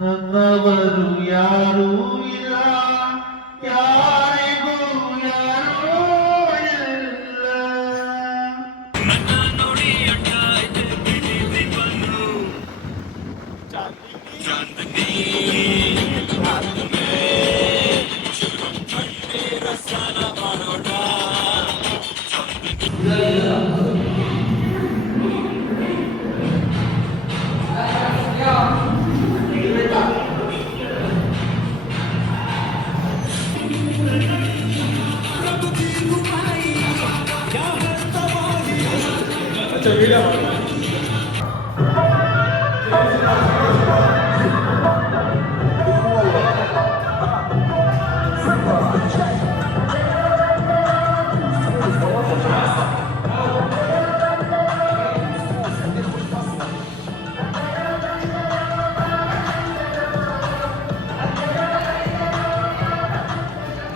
ನನ್ನವರು ಯಾರೂ ಇಲ್ಲ, ಯಾರಿಗೂ ಯಾರೂ ಇಲ್ಲ.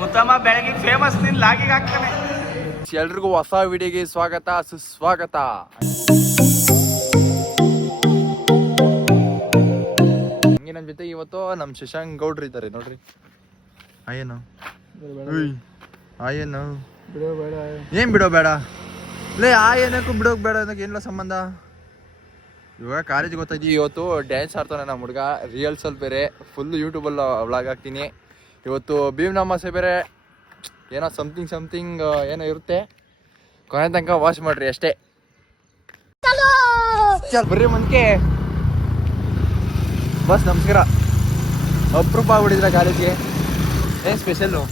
ಮುತ್ತಮ್ಮ ಬೆಳಗ್ಗೆ ಫೇಮಸ್ ನಿನ್ ಲಾಗಿಗೆ ಹಾಕ್ತಾನೆ. ಎಲ್ರಿಗೂ ಹೊಸ ವಿಡಿಯೋಗೆ ಸ್ವಾಗತ ಸುಸ್ವಾಗತ. ಹಂಗೆ ನಮ್ಮ ಜೊತೆ ಇವತ್ತು ನಮ್ಮ ಶಶಾಂಕ್ ಗೌಡ್ರು ಇದ್ದಾರೆ ನೋಡ್ರಿ. ಆಯೇನು ಆಯೇನು ಏನ್ ಬಿಡೋ ಬೇಡ ಲೇ, ಆಯನಕ್ಕೂ ಬಿಡೋಕ್ ಬೇಡ ಅನ್ನೋಕೆ ಏನಿಲ್ಲ ಸಂಬಂಧ. ಇವಾಗ ಕಾಲೇಜ್ ಗೊತ್ತಾಯ್ತು. ಇವತ್ತು ಡ್ಯಾನ್ಸ್ ಆಡ್ತಾನೆ ನಮ್ಮ ಹುಡುಗ, ರಿಯಲ್ಸಲ್ಲಿ ಬೇರೆ ಫುಲ್ ಯೂಟ್ಯೂಬಲ್ಲಿ ವ್ಲಾಗ್ ಹಾಕ್ತೀನಿ. ಇವತ್ತು ಭೀಮ್ ಅಮಾವಾಸ್ಯೆ ಬೇರೆ, ಏನೋ ಸಮಥಿಂಗ್ ಏನೋ ಇರುತ್ತೆ. ಕೊನೆ ತನಕ ವಾಚ್ ಮಾಡ್ರಿ ಅಷ್ಟೇ. ಬರ್ರಿ ಮುಂದಕ್ಕೆ. ಬಸ್ ನಮಸ್ಕಾರ. ಅಪ್ರೂಪ ಆಗ್ಬಿಟ್ಟಿದ್ರ ಕಾಲೇಜ್ಗೆ. ಏನ್ ಸ್ಪೆಷಲ್ಲು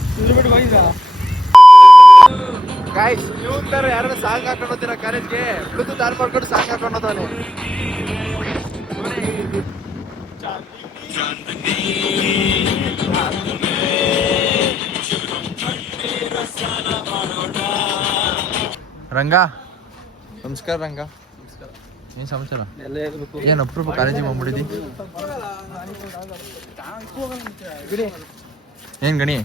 ಗಾಯ್ಸ್? ಇವ್ರ ಯಾರು ಸಾಂಗ್ ಹಾಕೊಂಡು ಹೋಗ್ತೀರಾ ಕಾಲೇಜ್ಗೆ? ಬ್ಲೂಟೂತ್ ಆನ್ ಮಾಡ್ಕೊಂಡು ಸಾಂಗ್ ಹಾಕೊಂಡು ಹೋದವನೆ. ರಂಗ ನಮಸ್ಕಾರ. ರಂಗ ಏನ್ ಸಮಾಚಾರ? ಏನ್ ಅಪ್ರೂಪ ಕಾಲೇಜಿಗೆ ಬಂದ್ಬಿಟ್ಟಿದ್ದಿ? ಏನ್ ಗಣಿ?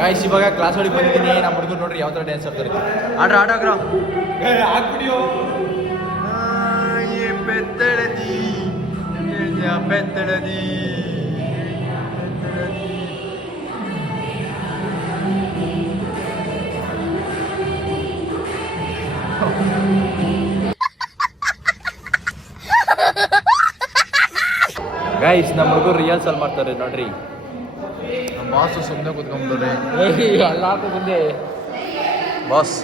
ಗಾಯ್ಸ್ ಇವಾಗ ಕ್ಲಾಸ್ ಒಳಗೆ ಬಂದಿದ್ದೀನಿ. ನಮ್ಮ ಹುಡುಗರು ನೋಡ್ರಿ ಯಾವ ತರ ಡ್ಯಾನ್ಸ್ ಆಡ್ತಾರೆ. ಆಡ್ರ ಬೆತ್ತಳದಿ ಗೈಸ್ ನಮ್ಮ ಹುಡುಗರು ರಿಹರ್ಸಲ್ ಮಾಡ್ತಾರೆ ನೋಡ್ರಿ. ನಮ್ಮ ಬಾಸು ಸುಮ್ಮನೆ ಕೂತ್ಕೊಂಡ್ರೆ ಮುಂದೆ ಬಾಸ್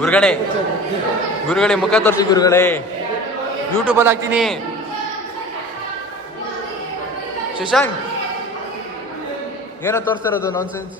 ಗುರುಗಳೇ ಮುಖ ತೋರಿಸಿ ಗುರುಗಳೇ, ಯೂಟ್ಯೂಬಲ್ಲಿ ಹಾಕ್ತೀನಿ. ಶಶಾಂಕ್ ಏನೋ ತೋರಿಸ್ತಾರದು nonsense.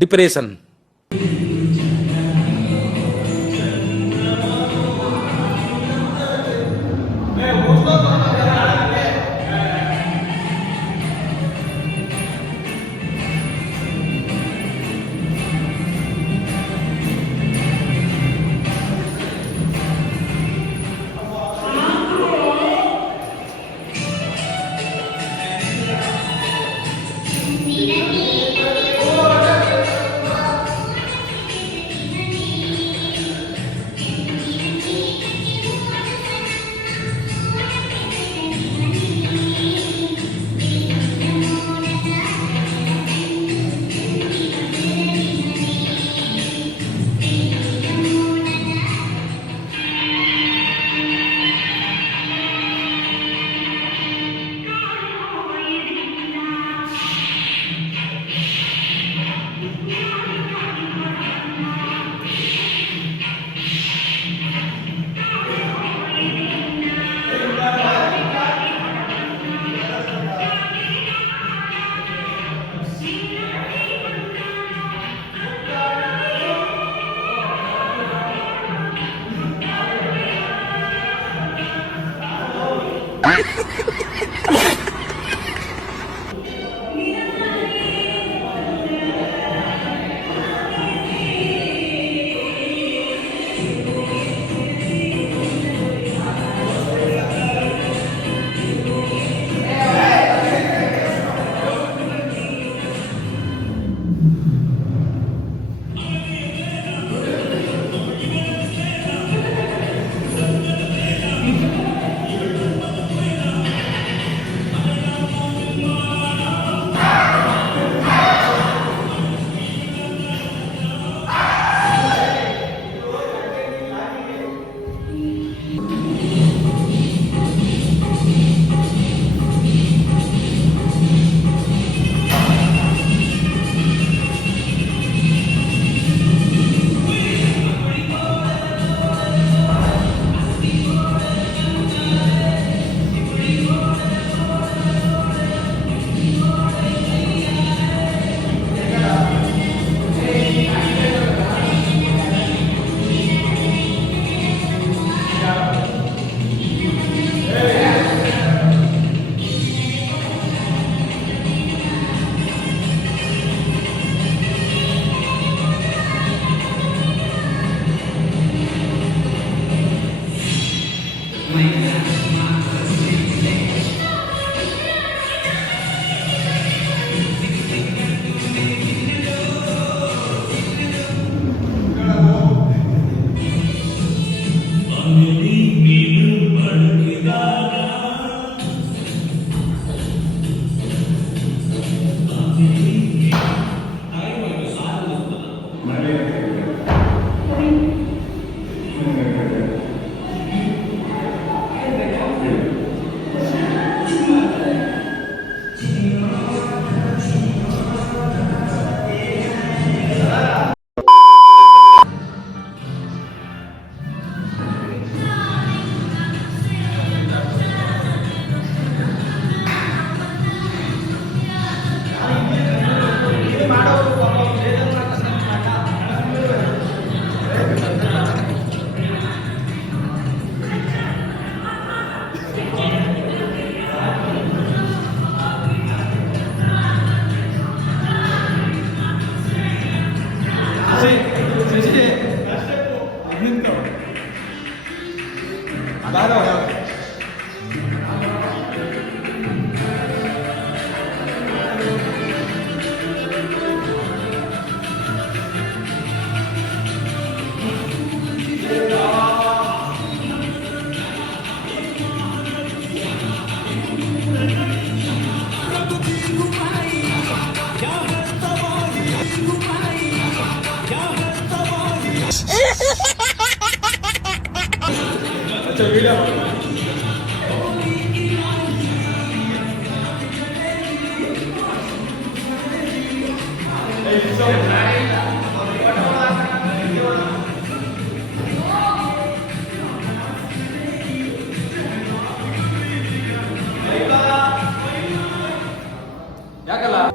Depression.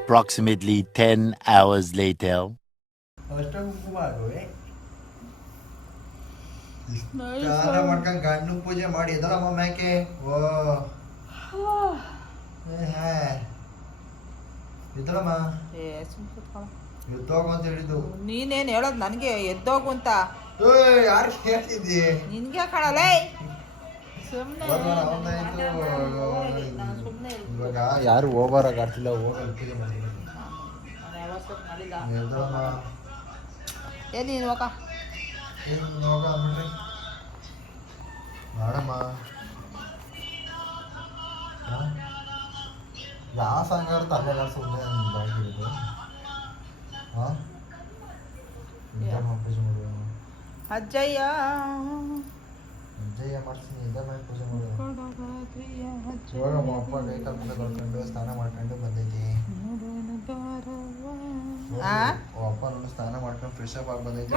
Approximately 10 hours later. ಅಷ್ಟ ಕುಂಕುಮ ಆಗುವೆ ಸ್ನಾನ ಮಾಡ್ಕೊಂಡ್ ಗಂಡು ಪೂಜೆ ಮಾಡಿ ಎದಳಮ್ಮ ಮ್ಯಾಕೆ ಓ ಎದಳಮ್ಮ ಎದ್ದೋಗು ಅಂತ ಹೇಳಿದ್ದು ನೀನೇನ್ ಹೇಳೋದು ನನಗೆ ಎದ್ದೋಗು ಅಂತ ಯಾರು ಹೇಳ್ತಿದ್ದಿ ನಿನ್ಗೆ ಕಾಣಲ್ಲ ಇವಾಗ ಯಾರು ಓವರಾಗ ಆಡ್ತಿಲ್ಲ ಹೋಗಲ್ಲ ಪೂಜೆ ಮಾಡಿಲ್ಲ ಏನ್ ನೀನು ಹೋಗ ಏನು ಹೋಗ ಬಿಡ್ರಿ ಮಾಡಮ್ಮ ಯಾವ ಸಂಘ ತಲೆ ಸುಮ್ಮನೆ ಬಾಗಿರೋದು ಹಾಂ ಪೂಜೆ ಮಾಡುವ ಅಜ್ಜಯ್ಯ ಅಜ್ಜಯ್ಯ ಮಾಡ್ತೀನಿ ಇದನ್ನ ಪೂಜೆ ಮಾಡುವ ಇವಾಗಮ್ಮ ಅಪ್ಪ ಕೈ ಕಾಲು ಮುಖ ತೊಳ್ಕೊಂಡು ಸ್ನಾನ ಮಾಡ್ಕೊಂಡು ಬಂದೈತಿ ಅಪ್ಪ ನೋಡಿ ಸ್ನಾನ ಮಾಡ್ಕೊಂಡು ಫ್ರೆಶ್ ಅಪ್ ಆಗಿ ಬಂದೈತಿ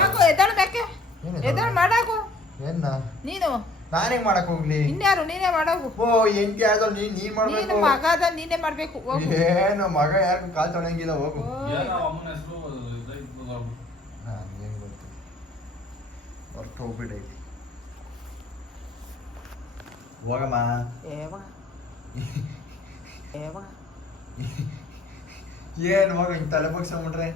ಏನ್ನ ನೀನು ನಾನೇ ಮಾಡಕ್ ಹೋಗ್ಲಿ ಇನ್ಯಾರು ನೀನೇ ಮಾಡೋಗು ಓ ಎಂಟಿ ಆದವ್ ನೀನ್ ಮಾಡ್ಬೇಕು ಮಗದ ನೀನೇ ಮಾಡ್ಬೇಕು ಏನು ಮಗ ಯಾರು ಕಾಲ್ ತೊಳಂಗಿಲ್ಲ ಹೋಗು ಏನ್ ಗೊತ್ತು ಹೊರ್ತು ಹೋಗ್ಬಿಡೈತಿ ಹೋಗಮ್ಮ ಏನ್ ಹೋಗ ಹಿಂಗ್ ತಲೆ ಬಗ್ಸ್ಕೊಂಡ್ಬಿಟ್ರೆ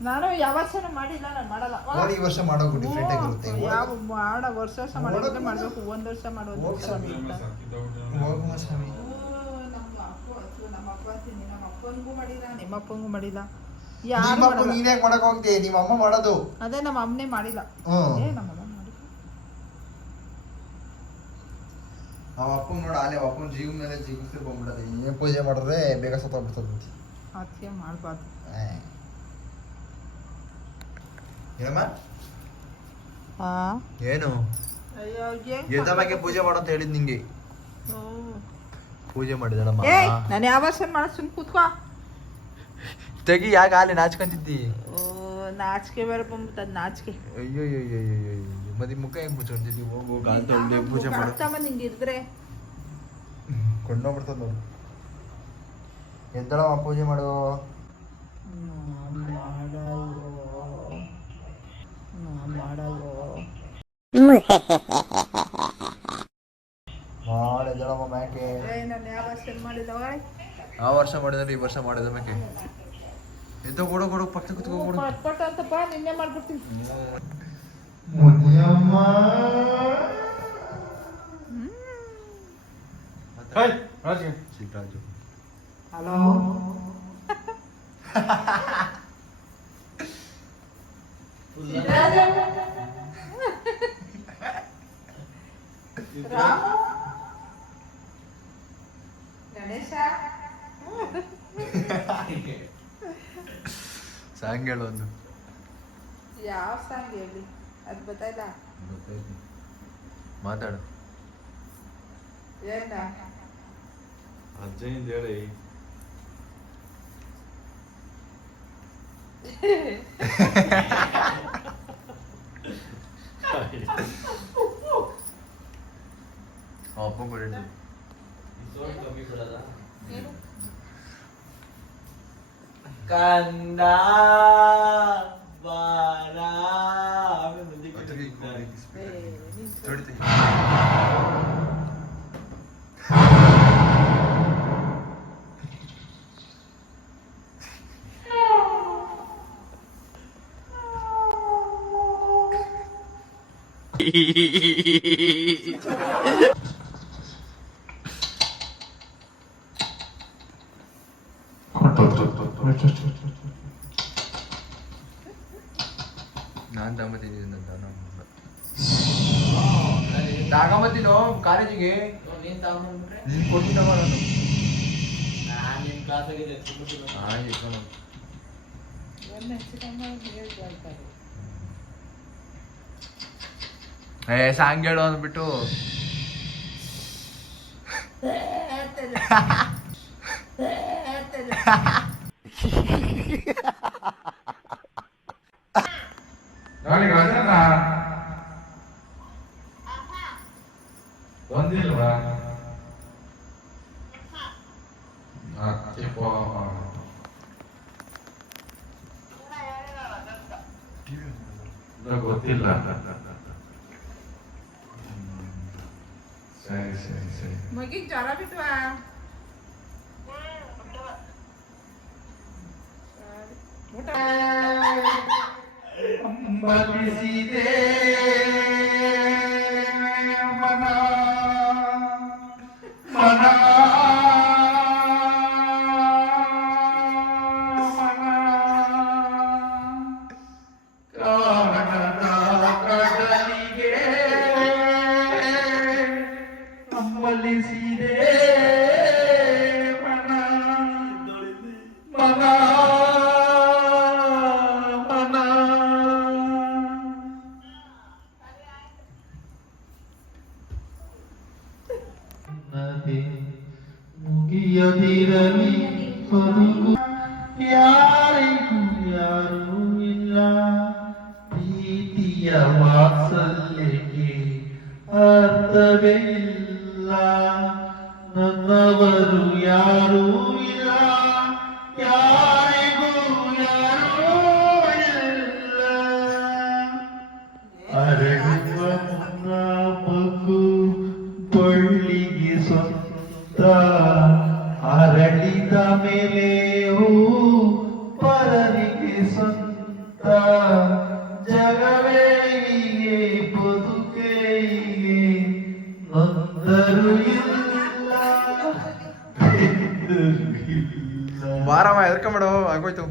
ನಾನು ಯಾವ ವರ್ಷನೂ ಮಾಡಿಲ್ಲ ನಾನು ಮಾಡಲ್ಲ ನೋಡಿ ಈ ವರ್ಷ ಮಾಡೋಕು ಡಿಫ್ರೆಂಟ್ ಆಗಿರುತ್ತೆ ಯಾವ ಮಾಡೋ ವರ್ಷ ಮಾಡಿದ್ರೆ ಮಾಡ್ಬೇಕು ಒಂದ್ ವರ್ಷ ಮಾಡೋದು ಹೋಗಮ್ಮ ಸ್ವಾಮಿ ನಮ್ಮ ಅಪ್ಪನಿಗೂ ಮಾಡಿಲ್ಲ ನಿಮ್ಮ ಅಪ್ಪನಿಗೂ ಮಾಡಿಲ್ಲ ಯಾರು ನೀನ್ ಯಾಕೆ ಮಾಡಕ್ ಹೋಗ್ತಿ ನಿಮ್ಮ ಅಮ್ಮ ಮಾಡೋದು ಅದೇ ನಮ್ಮ ಅಮ್ಮನೇ ಮಾಡಿಲ್ಲ ನಮ್ಮ ಅಮ್ಮ ಮಾಡಿಲ್ಲ ಅವ ಅಪ್ಪನ್ ನೋಡ ಅಲ್ಲೇ ಅಪ್ಪನ ಜೀವ ಮೇಲೆ ಜೀವಿಸಿ ಬಂದ್ಬಿಡದೆ ಏನ್ ಪೂಜೆ ಮಾಡಿದ್ರೆ ಬೇಗ ಸತ್ತೋಗ್ಬಿಡ್ತದ ಅದಕ್ಕೆ ಮಾಡ್ಬಾರ್ದು ಏನಮ್ಮ ಏನು ಎದ್ದ ಬಗ್ಗೆ ಪೂಜೆ ಮಾಡು ಅಂತ ಹೇಳಿದ್ ನಿಂಗೆ ಪೂಜೆ ಮಾಡಿದಳಮ್ಮ ನಾನು ಯಾವ ವರ್ಷ ಮಾಡ ಸುಮ್ ಕೂತ್ಕೋ ತೆಗಿ ಯಾಕೆ ಅಲ್ಲಿ ನಾಚ್ಕೊಂತಿದ್ದಿ ನಾಚಿಕೆ ಬೇರೆ ಬಂದ್ಬಿಟ್ಟದ ನಾಚಿಕೆ ಅಯ್ಯೋ ಮತ್ತೆ ಮುಖ ಹೆಂಗ್ ಮುಚ್ಕೊಂಡಿದ್ದಿ ಹೋಗು ಕಾಲ್ ತೊಳ್ದೆ ಪೂಜೆ ಮಾಡು ನಿಂಗಿದ್ರೆ ಕೊಂಡೋಗ್ಬಿಡ್ತದ ನೋಡು ಎದ್ದಳಮ್ಮ ಪೂಜೆ ಮಾಡು ಎದ್ದಳಮ್ಮ ಮ್ಯಾಕೆ ಆ ವರ್ಷ ಮಾಡಿದ್ರೆ ಈ ವರ್ಷ ಮಾಡಿದ ಮ್ಯಾಕೆ ಎದ್ದು ಕೊಡು ಪಕ್ಕ ಕುತ್ಕೊಡು ಪಟ್ಪಟ್ ಅಂತಪ್ಪ ನಿನ್ನೆ ಮಾಡ್ಬಿಡ್ತೀನಿ ಸಿಗ್ರಾಜು ಹಲೋ ಗಣೇಶ ಸಾಂಗ್ ಹೇಳು ಒಂದು ಯಾವ ಸಾಂಗ್ ಹೇಳಿ ಅದು ಗೊತ್ತಾಯ್ತ ಮಾತಾಡು ಏನ ಅಜ್ಜನಿಂದ ಹೇಳಿ ಅಪ್ಪ ಕೊಡಿ ಕಂದ ಬಾರ ನಾನು ತಗೊಂಬತ್ತೀನಿ ತಗೊಂಬತ್ತೀನೋ ಕಾಲೇಜಿಗೆ ನೀನ್ ತಗೊಂಡ್ಬಿಟ್ರೆ ನೀನು ಕೊಟ್ಟಿದ್ದವ ನಾನು ನಾನು ನಿನ್ ಕ್ಲಾಸಾಗಿದೆ ಸಾಂಗ್ ಹೇಳು ಅಂದ್ಬಿಟ್ಟು ಬಂದಿಲ್ವಾ ಗೊತ್ತಿಲ್ಲ. ಸರಿ ಸರಿ ಸರಿ. ಮಗಿಗೆ ಜ್ವರ ಬಿಟ್ವಾ? ಊಟ ಅಂಬಲಿಸಿದೆ ಮನ ಮನ ಕಾರಣದ ಕಡಲಿಗೆ ಅಂಬಲಿಸಿದೆ ಮನ ಮನ ಮನ. ನದಿ ಮುಗಿಯದಿರಲಿ ಬದುಕು ಯಾರಿಗೂ ಯಾರೂ ಇಲ್ಲ. ಪ್ರೀತಿಯ ವಾತ್ಸಲ್ಯಕ್ಕೆ ಅರ್ಥವೇ ಇಲ್ಲ. ನನ್ನವರು ಯಾರೂ ಇಲ್ಲ, ಯಾರಿಗೂ ಯಾರೂ ಇಲ್ಲ. ಅರಳುವ ಮುನ್ನ ಮಗು ಬಳ್ಳಿಗೆ ಸ್ವಂತ, ಅರಳಿದ ಮೇಲೆ ಹೂ ಪರರಿಗೆ ಸ್ವಂತ. ಜಗವೇ ಹೀಗೆ ಬದುಕೇ ಹೀಗೆ, ನೊಂದರು ಇಲ್ಲ ಬೆಂದರು ಇಲ್ಲ. ಬಾರಮ್ಮ ಎದ್ಕೊಂಬಿಡು, ಆಗೋಯ್ತು.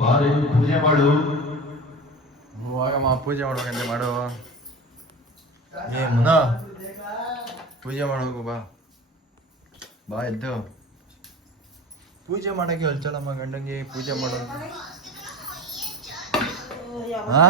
ಬಾರಿ ಪೂಜೆ ಮಾಡು. ಹೋಗಮ್ಮ ಪೂಜೆ ಮಾಡ್ಬೇಕಂತೆ ಮಾಡು. ಏ ಮುನ್ನ ಪೂಜೆ ಮಾಡೋಗು, ಬಾ ಬಾ ಎದ್ದು. ಪೂಜೆ ಮಾಡಕ್ಕೆ ಹೇಳ್ತಾಳಮ್ಮ ಗಂಡಂಗೆ ಪೂಜೆ ಮಾಡೋದು. ಹಾ